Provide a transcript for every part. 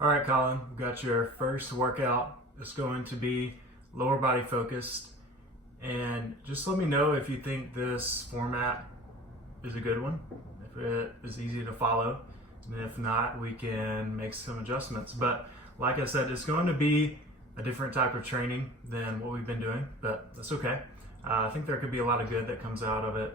All right, Colin, we've got your first workout. It's going to be lower body focused. And just let me know if you think this format is a good one, if it is easy to follow. And if not, we can make some adjustments. But like I said, it's going to be a different type of training than what we've been doing, but that's okay. I think there could be a lot of good that comes out of it.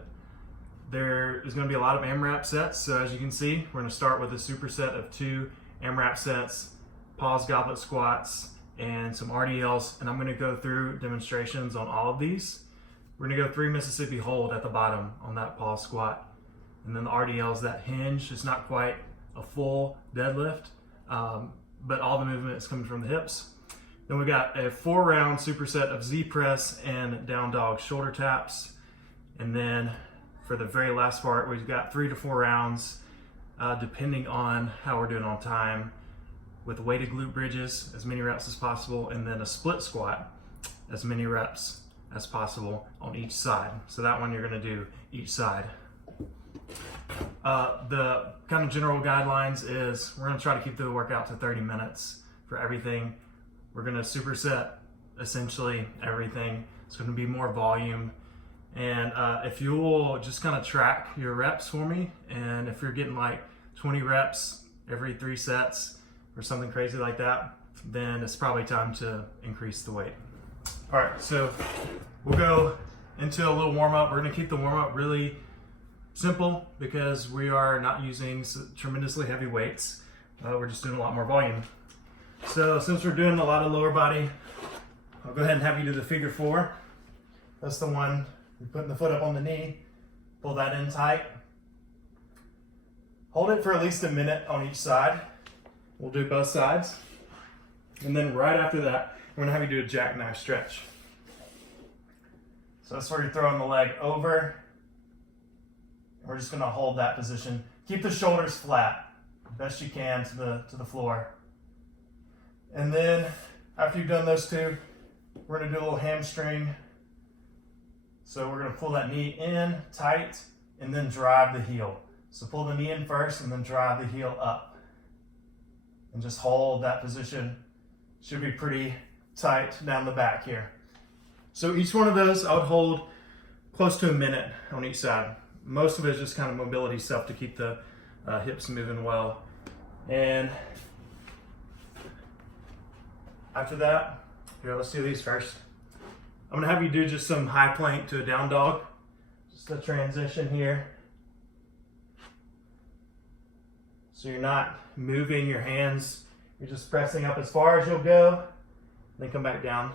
There is going to be a lot of AMRAP sets. So as you can see, we're going to start with a superset of 2 AMRAP sets, pause goblet squats, and some RDLs. And I'm going to go through demonstrations on all of these. We're going to go 3 Mississippi hold at the bottom on that pause squat. And then the RDLs, that hinge, is not quite a full deadlift, but all the movement is coming from the hips. Then we got a 4-round superset of Z press and down dog shoulder taps. And then for the very last part, we've got 3 to 4 rounds, depending on how we're doing on time, with weighted glute bridges, as many reps as possible, and then a split squat, as many reps as possible on each side. So that one you're gonna do each side. The kind of general guidelines is we're gonna try to keep the workout to 30 minutes for everything. We're gonna superset essentially everything. It's gonna be more volume. And if you will just kind of track your reps for me, and if you're getting like 20 reps every 3 sets or something crazy like that, then it's probably time to increase the weight. All right, so we'll go into a little warm up. We're gonna keep the warm up really simple because we are not using tremendously heavy weights. We're just doing a lot more volume. So since we're doing a lot of lower body, I'll go ahead and have you do the figure 4. That's the one. You're putting the foot up on the knee, pull that in tight. Hold it for at least a minute on each side. We'll do both sides. And then right after that, we're gonna have you do a jackknife stretch. So that's where you're throwing the leg over. And we're just gonna hold that position. Keep the shoulders flat, best you can to the floor. And then after you've done those 2, we're gonna do a little hamstring. So we're gonna pull that knee in tight and then drive the heel. So pull the knee in first and then drive the heel up. And just hold that position. Should be pretty tight down the back here. So each one of those I would hold close to a minute on each side. Most of it is just kind of mobility stuff to keep the hips moving well. And after that, here, let's do these first. I'm gonna have you do just some high plank to a down dog. Just a transition here. So you're not moving your hands, you're just pressing up as far as you'll go, then come back down.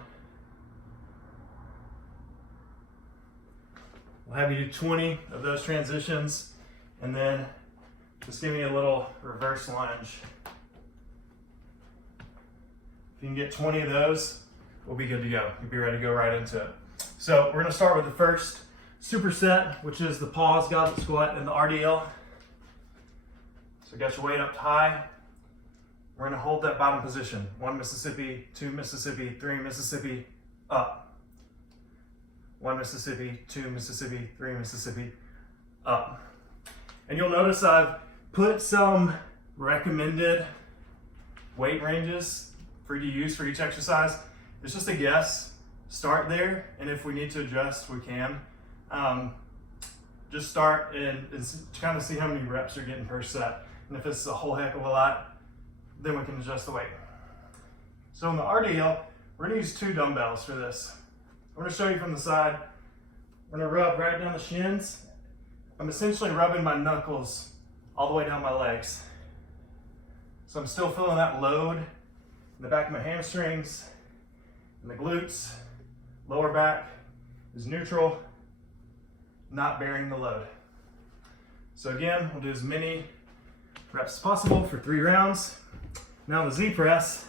We'll have you do 20 of those transitions, and then just give me a little reverse lunge. If you can get 20 of those, we'll be good to go. You'll be ready to go right into it. So we're gonna start with the first superset, which is the pause goblet squat and the RDL. So get your weight up high. We're gonna hold that bottom position. 1 Mississippi, 2 Mississippi, 3 Mississippi, up. 1 Mississippi, 2 Mississippi, 3 Mississippi, up. And you'll notice I've put some recommended weight ranges for you to use for each exercise. It's just a guess. Start there, and if we need to adjust, we can. Just start and kind of see how many reps you're getting per set. And if it's a whole heck of a lot, then we can adjust the weight. So in the RDL, we're gonna use 2 dumbbells for this. I'm gonna show you from the side. We're gonna rub right down the shins. I'm essentially rubbing my knuckles all the way down my legs. So I'm still feeling that load in the back of my hamstrings and the glutes. Lower back is neutral, not bearing the load. So again, we'll do as many reps as possible for 3 rounds. Now the Z press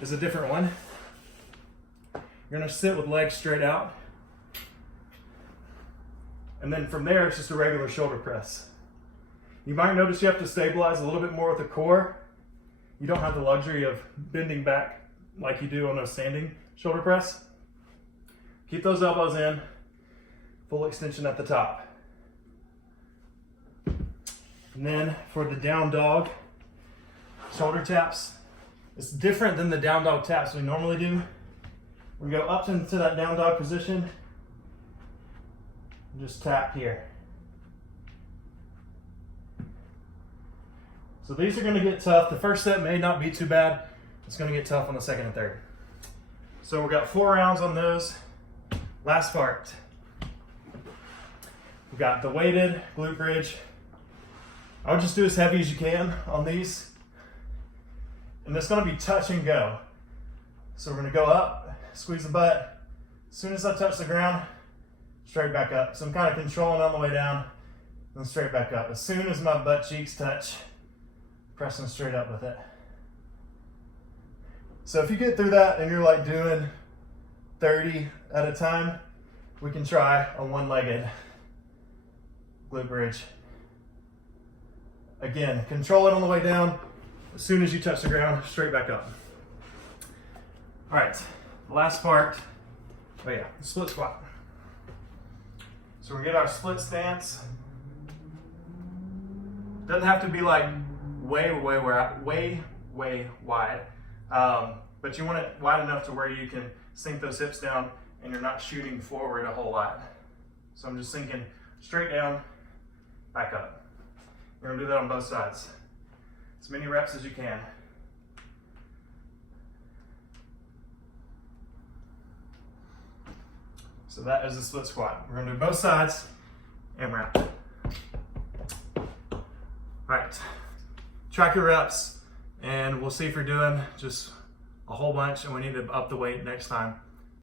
is a different one. You're gonna sit with legs straight out. And then from there, it's just a regular shoulder press. You might notice you have to stabilize a little bit more with the core. You don't have the luxury of bending back like you do on a standing shoulder press. Keep those elbows in, full extension at the top. And then for the down dog, shoulder taps It's different than the down dog taps we normally do. We go up into that down dog position, and just tap here. So these are going to get tough. The first set may not be too bad. It's going to get tough on the second and third. So we've got 4 rounds on those. Last part. We've got the weighted glute bridge. I would just do as heavy as you can on these. And it's going to be touch and go. So we're going to go up, squeeze the butt. As soon as I touch the ground, straight back up. So I'm kind of controlling on the way down, then straight back up. As soon as my butt cheeks touch, pressing straight up with it. So if you get through that and you're like doing 30 at a time, we can try a one-legged glute bridge. Again, control it on the way down. As soon as you touch the ground, straight back up. All right, last part. Oh yeah, split squat. So we're gonna get our split stance. Doesn't have to be like way wide, but you want it wide enough to where you can sink those hips down and you're not shooting forward a whole lot. So I'm just sinking straight down, back up. We're gonna do that on both sides. As many reps as you can. So that is the split squat. We're gonna do both sides, AMRAP. All right, track your reps, and we'll see if you're doing just a whole bunch, and we need to up the weight next time.